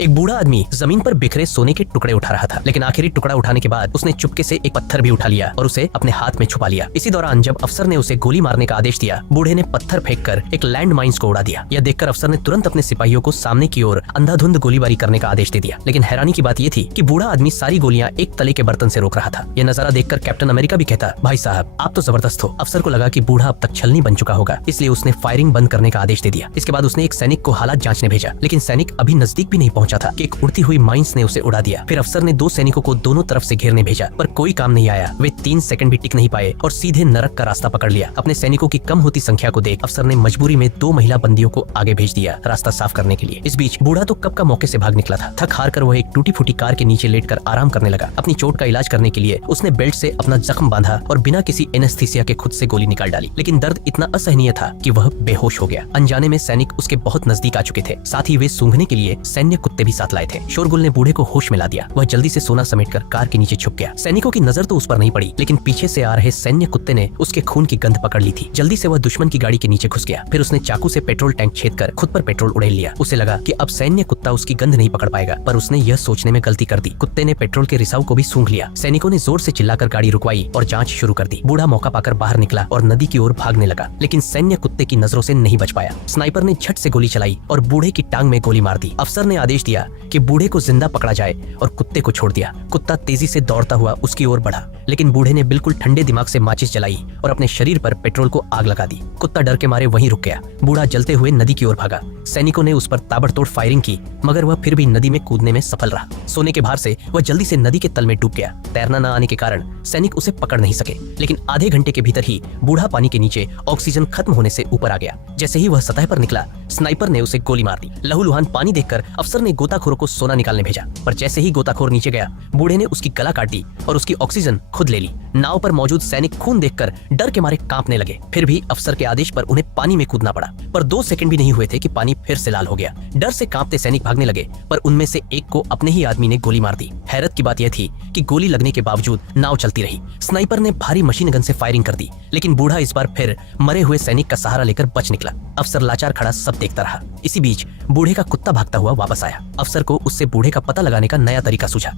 एक बूढ़ा आदमी जमीन पर बिखरे सोने के टुकड़े उठा रहा था, लेकिन आखिरी टुकड़ा उठाने के बाद उसने चुपके से एक पत्थर भी उठा लिया और उसे अपने हाथ में छुपा लिया। इसी दौरान जब अफसर ने उसे गोली मारने का आदेश दिया, बूढ़े ने पत्थर फेंककर एक लैंड माइंस को उड़ा दिया। यह देखकर अफसर ने तुरंत अपने सिपाहियों को सामने की ओर अंधाधुंध गोलीबारी करने का आदेश दे दिया। लेकिन हैरानी की बात यह थी कि बूढ़ा आदमी सारी गोलियां एक तले के बर्तन से रोक रहा था। यह नजारा देखकर कैप्टन अमेरिका भी कहता, भाई साहब आप तो जबरदस्त हो। अफसर को लगा कि बूढ़ा अब तक छलनी बन चुका होगा, इसलिए उसने फायरिंग बंद करने का आदेश दे दिया। इसके बाद उसने एक सैनिक को हालात जांचने भेजा, लेकिन सैनिक अभी नजदीक भी नहीं पहुंचा था कि एक उड़ती हुई माइंस ने उसे उड़ा दिया। फिर अफसर ने 2 सैनिकों को दोनों तरफ से घेरने भेजा, पर कोई काम नहीं आया। वे 3 सेकंड भी टिक नहीं पाए और सीधे नरक का रास्ता पकड़ लिया। अपने सैनिकों की कम होती संख्या को देख अफसर ने मजबूरी में 2 महिला बंदियों को आगे भेज दिया रास्ता साफ करने के लिए। इस बीच बूढ़ा तो कब का मौके से भाग निकला था। थक हार कर वह एक टूटी फूटी कार के नीचे लेटकर आराम करने लगा। अपनी चोट का इलाज करने के लिए उसने बेल्ट से अपना जख्म बांधा और बिना किसी एनेस्थीसिया के खुद से गोली निकाल डाली। लेकिन दर्द इतना असहनीय था कि वह बेहोश हो गया। अनजाने में सैनिक उसके बहुत नजदीक आ चुके थे। साथ ही वे सूंघने के लिए सैन्य कुत्ते भी साथ लाए थे। शोरगुल ने बूढ़े को होश में ला दिया। वह जल्दी से सोना समेटकर कार के नीचे छुप गया। सैनिकों की नजर तो उस पर नहीं पड़ी, लेकिन पीछे से आ रहे सैन्य कुत्ते ने उसके खून की गंध पकड़ ली थी। जल्दी से वह दुश्मन की गाड़ी के नीचे घुस गया। फिर उसने चाकू से पेट्रोल टैंक छेदकर खुद पर पेट्रोल उड़ेल लिया। उसे लगा कि अब सैन्य कुत्ता उसकी गंध नहीं पकड़ पाएगा, पर उसने यह सोचने में गलती कर दी। कुत्ते ने पेट्रोल के रिसाव को भी सूंघ लिया। सैनिकों ने जोर से चिल्लाकर गाड़ी रुकवाई और जांच शुरू कर दी। बूढ़ा मौका पाकर बाहर निकला और नदी की ओर भागने लगा, लेकिन सैन्य कुत्ते की नजरों से नहीं बच पाया। स्नाइपर ने झट से गोली चलाई और बूढ़े की टांग में गोली मार दी। अफसर ने आदेश दिया कि बूढ़े को जिंदा पकड़ा जाए और कुत्ते को छोड़ दिया। कुत्ता तेजी से दौड़ता हुआ उसकी ओर बढ़ा, लेकिन बूढ़े ने बिल्कुल ठंडे दिमाग से माचिस जलाई और अपने शरीर पर पेट्रोल को आग लगा दी। कुत्ता डर के मारे वहीं रुक गया। बूढ़ा जलते हुए नदी की ओर भागा। सैनिकों ने उस पर ताबड़तोड़ फायरिंग की, मगर वह फिर भी नदी में कूदने में सफल रहा। सोने के भार से वह जल्दी से नदी के तल में डूब गया। तैरना न आने के कारण सैनिक उसे पकड़ नहीं सके, लेकिन आधे घंटे के भीतर ही बूढ़ा पानी के नीचे ऑक्सीजन खत्म होने से ऊपर आ गया। जैसे ही वह सतह पर निकला, स्नाइपर ने उसे गोली मार दी। लहूलुहान पानी देखकर अफसर ने गोताखोरों को सोना निकालने भेजा, पर जैसे ही गोताखोर नीचे गया, बूढ़े ने उसकी गला काट दी और उसकी ऑक्सीजन खुद ले ली। नाव पर मौजूद सैनिक खून देखकर डर के मारे कांपने लगे। फिर भी अफसर के आदेश पर उन्हें पानी में कूदना पड़ा, पर 2 सेकंड भी नहीं हुए थे कि पानी फिर से लाल हो गया। डर से कांपते सैनिक भागने लगे, पर उनमें से एक को अपने ही आदमी ने गोली मार दी। हैरत की बात यह थी कि गोली लगने के बावजूद नाव चलती रही। स्नाइपर ने भारी मशीन गन से फायरिंग कर दी, लेकिन बूढ़ा इस बार फिर मरे हुए सैनिक का सहारा लेकर बच निकला। अफसर लाचार खड़ा सब देखता रहा। इसी बीच बूढ़े का कुत्ता भागता हुआ वापस आया। अफसर को उससे बूढ़े का पता लगाने का नया तरीका सूझा।